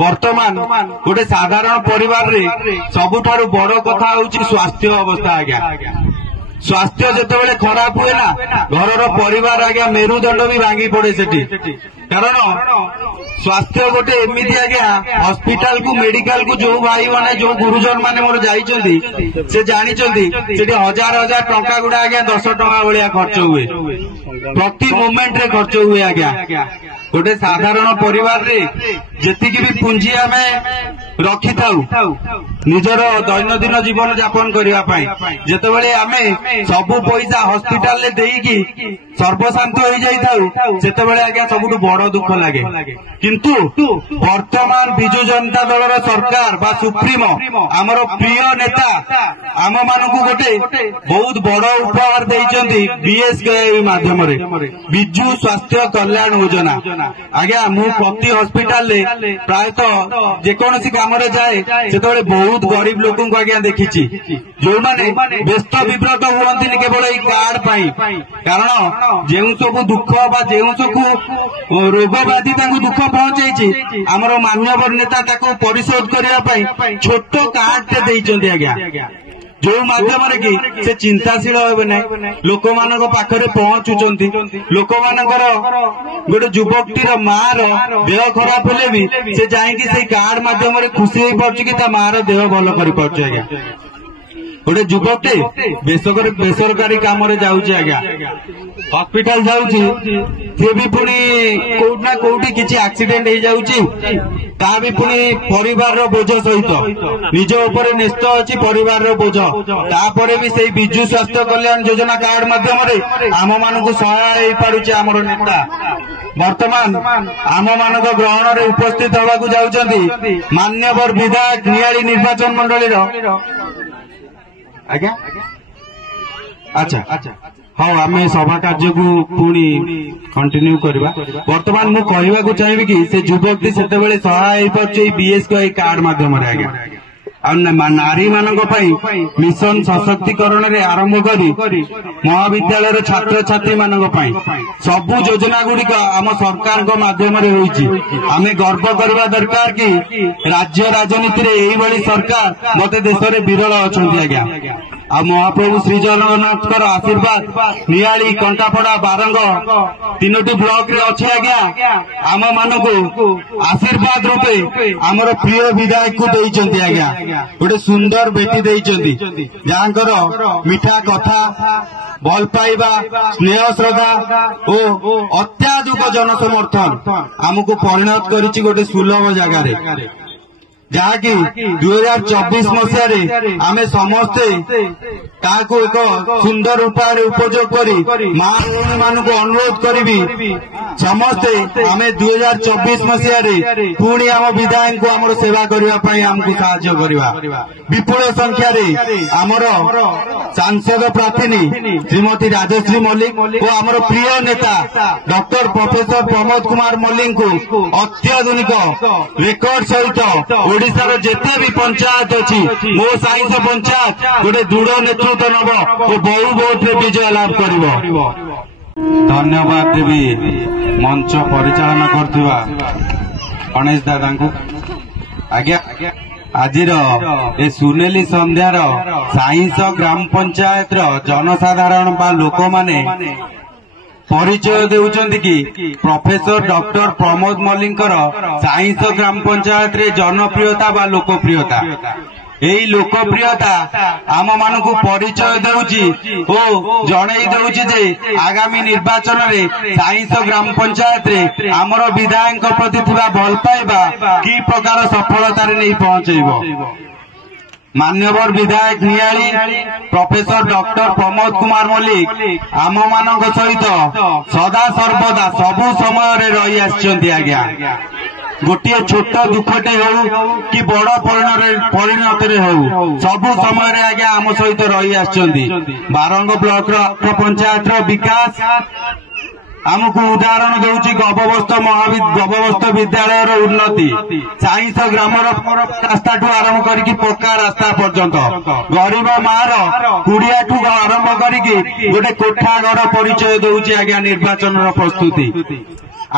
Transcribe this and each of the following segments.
बर्तमान गोटे साधारण परिवार रे सबुठारु बड़ कथा होउची स्वास्थ्य अवस्था आज्ञा स्वास्थ्य जिते खराब हुए ना घर परिवार आज्ञा मेरुदंड भी भांगी पड़े सेठी कारण स्वास्थ्य गोटे एमती आज्ञा हॉस्पिटल को मेडिकल को जो भाई माने जो गुरुजन माने मोर जाइचंती से जानिचंती सेठी हजार हजार टंका गुडा आज्ञा 10 टंका भलिया खर्च हुए प्रति मोमेंट रे खर्च हुए आज्ञा गोटे साधारण परिवार रे जेतिकी भी पुंजी आमे रखी थाउ निजर दैनंदिन जीवन यापन करबा पई जेतेबेले आमे सबु पैसा हॉस्पिटल ले देईकी सर्वशांत हो जाई थाउ सेतेबेले आज्ञा सबुठु बड़ दुख लागे किंतु वर्तमान बिजु जनता दल सरकार बा सुप्रीमो आमर प्रिय नेता आम मानकु गोटे बहुत बड़ उपहार देइचंती बीएसके माध्यम रे बिजु स्वास्थ्य कल्याण योजना आज्ञा मु प्रति हॉस्पिटल ले प्रायतः जेकोसी काम रे जाए सेतेबेले बहुत गरीब लोकों को आज्ञा देखिछि जो माने व्यस्त विव्रत हुअंतिनि केवल एई कार्ड पाई कारण जेउ सब दुख बा जेउ सब रोग व्याधि तांकु दुख पहुंचैछि हमरो मान्यवर नेता ताको परिशोध करिया पाई छोटो कार्ड ते देइचंती आज्ञा जो माध्यम कि से चिंताशील हे ना लोक मान पाखे पहुंचुंट लोक मान गोटे युवकटीर माँ देह खराब हेले भी से जाइकी से कार्ड माध्यम खुशी हो पार्छ कि माँ देह भल कर गोटे युवकटे बेसरकारी काम जाऊँच आज्ञा हॉस्पिटल जाऊँची सी भी पुणी कोना कोठी किसी एक्सीडेंट हो जाऊँची ता भी पुणी परिवार बोझ सहित निज उपर न्यस्त अच्छी परिवार बोझ तापर भी से बिजु स्वास्थ्य कल्याण योजना कार्ड माध्यम आम मानक सहाय हो पारुचे आमर नेता वर्तमान आम मान ग्रहण में उपस्थित होगा जाऊँच मान्यवर विधायक नियाली निर्वाचन मंडली आज्ञा अच्छा हाँ आम सभा कार्य को पुणी कंटिन्यू करवा वर्तमान मु कहवाक चाहिए कि से युवकटी से सहाय हो पार्छ बीएसके कार्ड माध्यम आज्ञा नारी मानक मिशन सशक्तिकरण रे आरंभ करी महाविद्यालय छात्र छात्री मानक सबु योजना गुड़िक आम सरकार माध्यम आमे गर्व करवा दरकार कि राज्य राजनीति रे एही भली सरकार मते देश रे विरल अछंती आज्ञा आ महाप्रभु श्री जगन्नाथ आशीर्वाद नियाली कंटापड़ा बारंग तीनोटी ब्लॉक रे अच्छे आज्ञा आम मानकु आशीर्वाद रूपे आमर प्रिय विधायक को देइचंती आज्ञा गोटे सुंदर बेटी देइचंती जहाँकर मिठा कथा भल पाइबा स्नेह श्रद्धा ओ अत्याधिक जनसमर्थन आमको परिणत करिछि गोटे सुलभ जगार जहाँकि 2024 मसीह आमे समस्ते ताको एक सुंदर उपाय उपयोग करी मां मान को अनुरोध करी समस्ते आमे 2024 मसीह पुणी आम विधायक को आमर सेवा करने आमको साहाय्य करवा विपुल संख्या आमर सांसद प्रार्थी श्रीमती राजश्री मल्लिक और आमर प्रिय नेता डॉक्टर प्रोफेसर प्रमोद कुमार मल्लिक को अत्याधुनिक रेकर्ड सहित ओडिशार जेते भी पंचायत अच्छी मो साइंस पंचायत गोटे दृढ़ नेतृत्व नब और बहु बहुत विजय लाभ कर धन्यवाद देवी मंच परिचालन करथिबा गणेश दादा को आज्ञा आज सुनेली संध्यार साइंस ग्राम पंचायत जनसाधारण बा लोक माने परिचय देउचंती कि professor doctor Pramod Mallick science ग्राम पंचायत रे जनप्रियता बा लोकप्रियता एई लोकप्रियता आम मान को परिचय देउची ओ जणई देउची जे आगामी निर्वाचन रे साइंस ग्राम पंचायत रे आमर विधायक प्रति थिबा भल पाइबा की प्रकार सफलता रे नहीं पहुंचेबो मान्यवर विधायक नियाली प्रोफेसर डॉक्टर प्रमोद कुमार मल्लिक आम मान सहित सदा सर्वदा सबु समय रही आछंती आज्ञा गोटे छोट दुखटे हो कि बड़ परिणत हो सबु समय आज्ञा आम सहित रही आछंती बारंग ब्लॉक पंचायत विकास आमको उदाहरण दूची गववस्थ विद्यालय उन्नति साइंस ग्रामर रास्ता ठू आरंभ करके पक्का रास्ता पर्यंत गरीब मार कुड़िया ठू आरंभ करके गोटे कोठा घर परिचय दूची आज्ञा निर्वाचन प्रस्तुति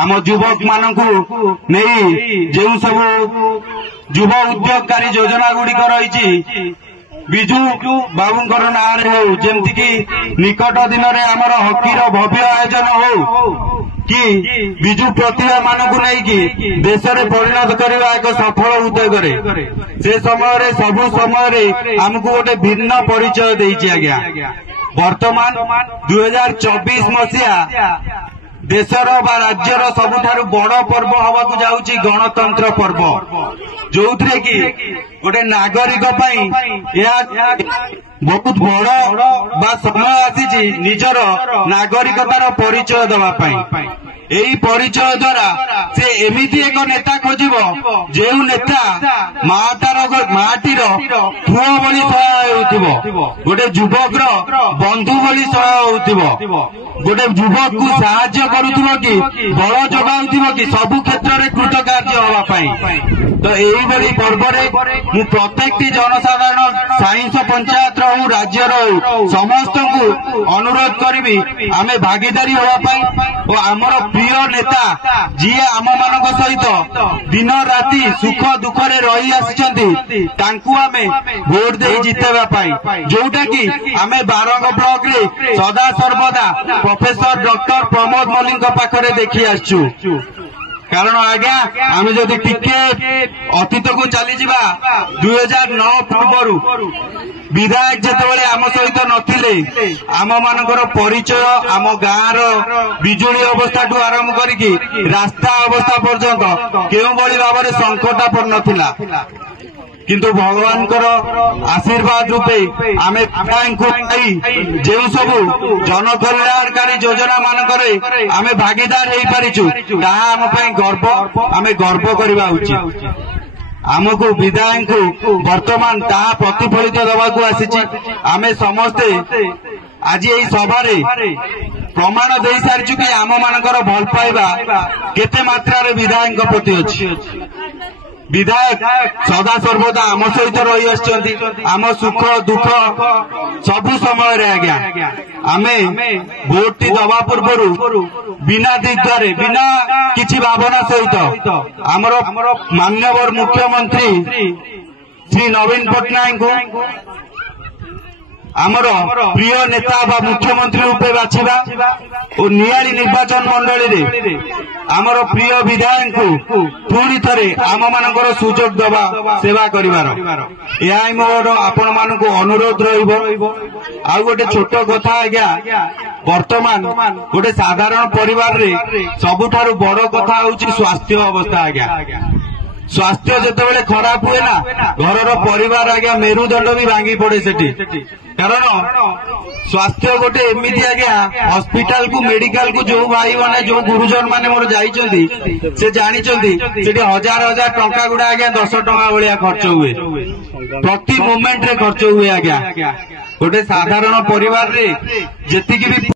आम युवक मानू नहीं जो सब युव उद्योगकारी योजना गुड़िक रही विजु बाबूंकर नाँ हो जमती कि निकट दिन में आमर हकीर भव्य आयोजन हो कि विजु प्रतिभा मानू नहीं देश में परिणत करने एक सफल उद्योग से समय सबु समय आमको गोटे भिन्न परिचय देछि आज्ञा वर्तमान 2024 मसीहा देशर बा राज्यर सबुठारु बड़ पर्व हवाकू जाउची गणतंत्र पर्व जो कि गोटे नागरिक बहुत बड़ बा समय आसी निजर नागरिकतार परिचय दवापाई यही परिचय द्वारा से एमिति एक नेता खोजिब जो नेता माटीर पुओ भली सहाय होतिबो गोटे युवक बंधु भली सहाय होतिबो गोटे युवक को साहाय्य करुथिबो कि बल जगाउथिबो कि सबु क्षेत्र में कृतकार्य हवा पाई तो यही भली पर्व मु प्रत्येक जनसाधारण साइंस पंचायत हो राज्यर हो समस्त को अनुरोध करी आम भागीदारी होवाई और आमर प्रिय नेता जी आम मान सहित दिन राति सुख दुख रही आसिंटू आम भोट दे जितेबाई जोटा कि आम बारंग ब्लॉक रे सदा सर्वदा प्रोफेसर डॉक्टर प्रमोद मल्लिक पाखरे देखी आसचु कारण आज्ञा आम जदि टिके अतीत को चली जावा 2009 पूर्व विधायक जितेबाला आम सहित नथिले आम मानकर परिचय आम गाँव बिजुली अवस्था ठू आरंभ करके रास्ता अवस्था पर्यंत केउ भली भाव में संकटापन्न थिला किंतु भगवान आशीर्वाद रूपे आम जो सब जनकल्याणकारी योजना मानक आम भागीदार हो पारिचु आम गर्व आम गर्व करवा उचित आमको विधायक को वर्तमान ता प्रतिफलित दवाकू आसी आम समस्ते आज यही सभा प्रमाण दे सारी कि आम मानकर भल पाइबा केते मात्रा विधायक प्रति अच्छी विधायक सदा सर्वदा आम सहित रही आम सुख दुख सबु समय आज्ञा आम भोट टी दवा पूर्व बिना दिग्धारे बिना किसी भावना सहित आमर माननीय मुख्यमंत्री श्री नवीन पट्टनायक को आमर प्रिय नेता बा मुख्यमंत्री रूपे बाछिबा और नियाली निर्वाचन मंडली आमर प्रिय विधायक को पुणी थे आम मानकर सुजोग दबा सेवा करिवार यह मोर आपण मानक अनुरोध रहिबो आ गोटे छोट कथा आज्ञा वर्तमान गोटे साधारण परिवार रे सबुठारु बड़ कथा होउची स्वास्थ्य अवस्था आज्ञा स्वास्थ्य जिते खराब हुए ना घर परिवार आज्ञा मेरुदंड भी भांगी पड़े सेठी कारण स्वास्थ्य गोटे एमती आज्ञा हॉस्पिटल को मेडिकल को जो भाई मैंने जो गुरुजन माने मोर जाइछंती से जानिछंती सेठी हजार हजार टंका गुडा आज्ञा 10 टंका भलिया खर्च हुए प्रति मोमेंट रे खर्च हुए आज्ञा गोटे साधारण परिवार रे जेतिकी भी